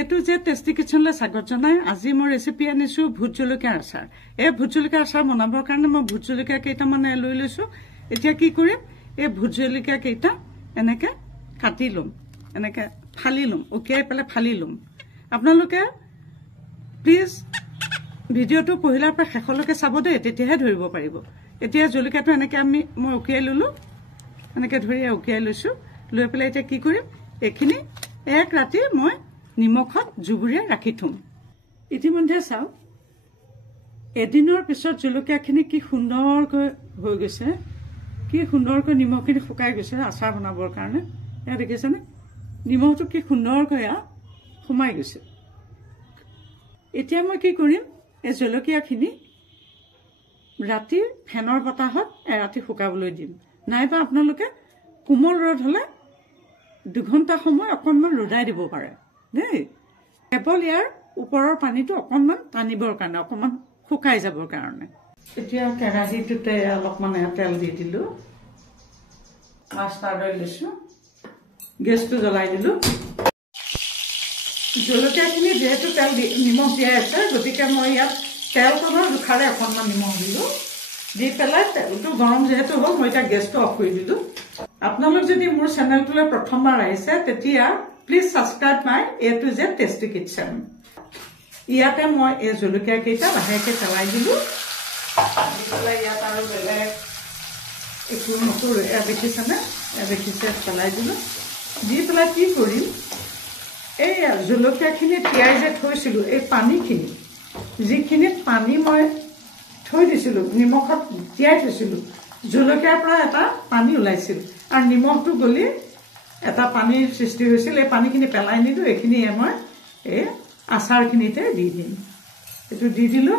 এটো যে টেষ্টি কিচেনলৈ স্বাগত জনাই আজি মই ৰেচিপি আনিছো ভূত জলকীয়াৰ আচাৰ। এই ভূত জলকীয়াৰ আচাৰ বনাবৰ কাৰণে মই ভূত জলকীয়া কেইটামান লৈ লৈছো। এতিয়া কি কৰিম, এই ভূত জলকীয়া কেইটা এনেকে কাটি লম, এনেকে ফালি লম, উকিয়াই পেলাই ফালি লম। আপোনালোকে প্লিজ ভিডিঅ'টো পহিলাৰ পৰা শেষলৈকে চাব দেই, তেতিয়াহে ধৰিব পাৰিব। এতিয়া জলকীয়াটো এনেকে মই উকিয়াই ললো, এনেকে ধৰি উকিয়াই লৈছো। লৈ পেলাই এতিয়া কি কৰিম, এইখিনি এক ৰাতি মই নিমখত জুবুৰিয়াই ৰাখি থম। ইতিমধ্যে চাওক এদিনৰ পিছত জলকীয়াখিনি কি সুন্দৰকৈ হৈ গৈছে, কি সুন্দৰকৈ নিমখখিনি শুকাই গৈছে আচাৰ বনাবৰ কাৰণে। এয়া দেখিছেনে, নিমখটো কি সুন্দৰকৈ সোমাই গৈছে। এতিয়া মই কি কৰিম, এই জলকীয়াখিনি ৰাতি ফেনৰ বতাহত এৰাতি শুকাবলৈ দিম। নাইবা আপোনালোকে কোমল ৰ'দ হলে 2 ঘণ্টা সময় অকণমান ৰ'দাই দিব পাৰে দেই। কেৱল ইয়াৰ ওপৰৰ পানীটো অকণমান টানিবৰ কাৰণে, অকণমান শুকাই যাবৰ কাৰণে। এতিয়া কেৰাহীটোতে অলপমান তেল দি দিলো, মাষ্টাৰ্ড অইল লৈছো, গেছটো জ্বলাই দিলো। জলকীয়াখিনি যিহেতু নিমখ দিয়াই আছে, গতিকে মই ইয়াত তেলকণৰ জোখাৰে অকণমান নিমখ দিলো। দি পেলাই তেলটো গৰম যিহেতু হ'ল, মই এতিয়া গেছটো অফ কৰি দিলো। আপোনালোক যদি মোৰ চেনেলটোলৈ প্ৰথমবাৰ আহিছে তেতিয়া please subscribe my A to Z tasty kitchen. ইয়াতে মই এই জলকীয়া কেইটা লাহেকে পেলাই দিলো। ইয়াত আৰু বেলেগ একো নকৰো, এয়া দেখিছেনে, এয়া দেখিছে, পেলাই দিলো। দি পেলাই কি কৰিম, এই জলকীয়াখিনি তিয়াই যে থৈছিলো, এই পানীখিনি, যিখিনিত পানী মই থৈ দিছিলো, নিমখত তিয়াই থৈছিলো, জলকীয়াৰ পৰা এটা পানী ওলাইছিল আৰু নিমখটো গলি এটা পানীৰ সৃষ্টি হৈছিল। এই পানীখিনি পেলাই নিদিওঁ, এইখিনি মই এই আচাৰখিনিতে দি দিম। এইটো দি দিলো।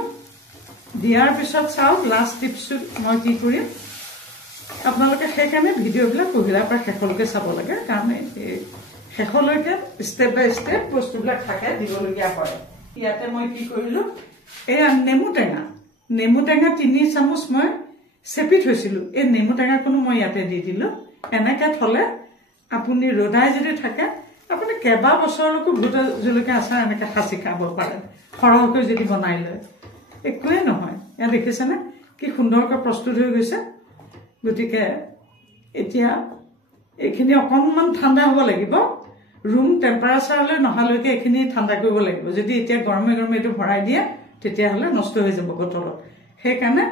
দিয়াৰ পিছত চাওক লাষ্ট টিপছটো মই কি কৰিম, আপোনালোকে সেইকাৰণে ভিডিঅ'বিলাক পহিলাৰ পৰা শেষলৈকে চাব লাগে, কাৰণ শেষলৈকে ষ্টেপ বাই ষ্টেপ বস্তুবিলাক থাকে, দিবলগীয়া হয়। ইয়াতে মই কি কৰিলো, এয়া নেমু টেঙা 3 চামুচ মই চেপি থৈছিলো, এই নেমু টেঙাকণো মই ইয়াতে দি দিলো। এনেকে থলে আপুনি ৰ'দাই যদি থাকে, আপুনি কেইবা বছৰলৈকো ভূত জলকীয়া আচাৰ এনেকে সাঁচি খাব পাৰে, সৰহকৈ যদি বনাই লয়, একোৱেই নহয়। এয়া দেখিছেনে কি সুন্দৰকৈ প্ৰস্তুত হৈ গৈছে। গতিকে এতিয়া এইখিনি অকণমান ঠাণ্ডা হ'ব লাগিব, ৰুম টেম্পাৰেচাৰলৈ নহালৈকে এইখিনি ঠাণ্ডা কৰিব লাগিব। যদি এতিয়া গৰমে গৰমে এইটো ভৰাই দিয়ে তেতিয়াহ'লে নষ্ট হৈ যাব বটলত। সেইকাৰণে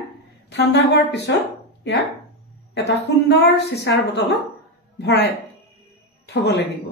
ঠাণ্ডা হোৱাৰ পিছত ইয়াক এটা সুন্দৰ চিচাৰ বটলত ভৰাই থব লাগিব।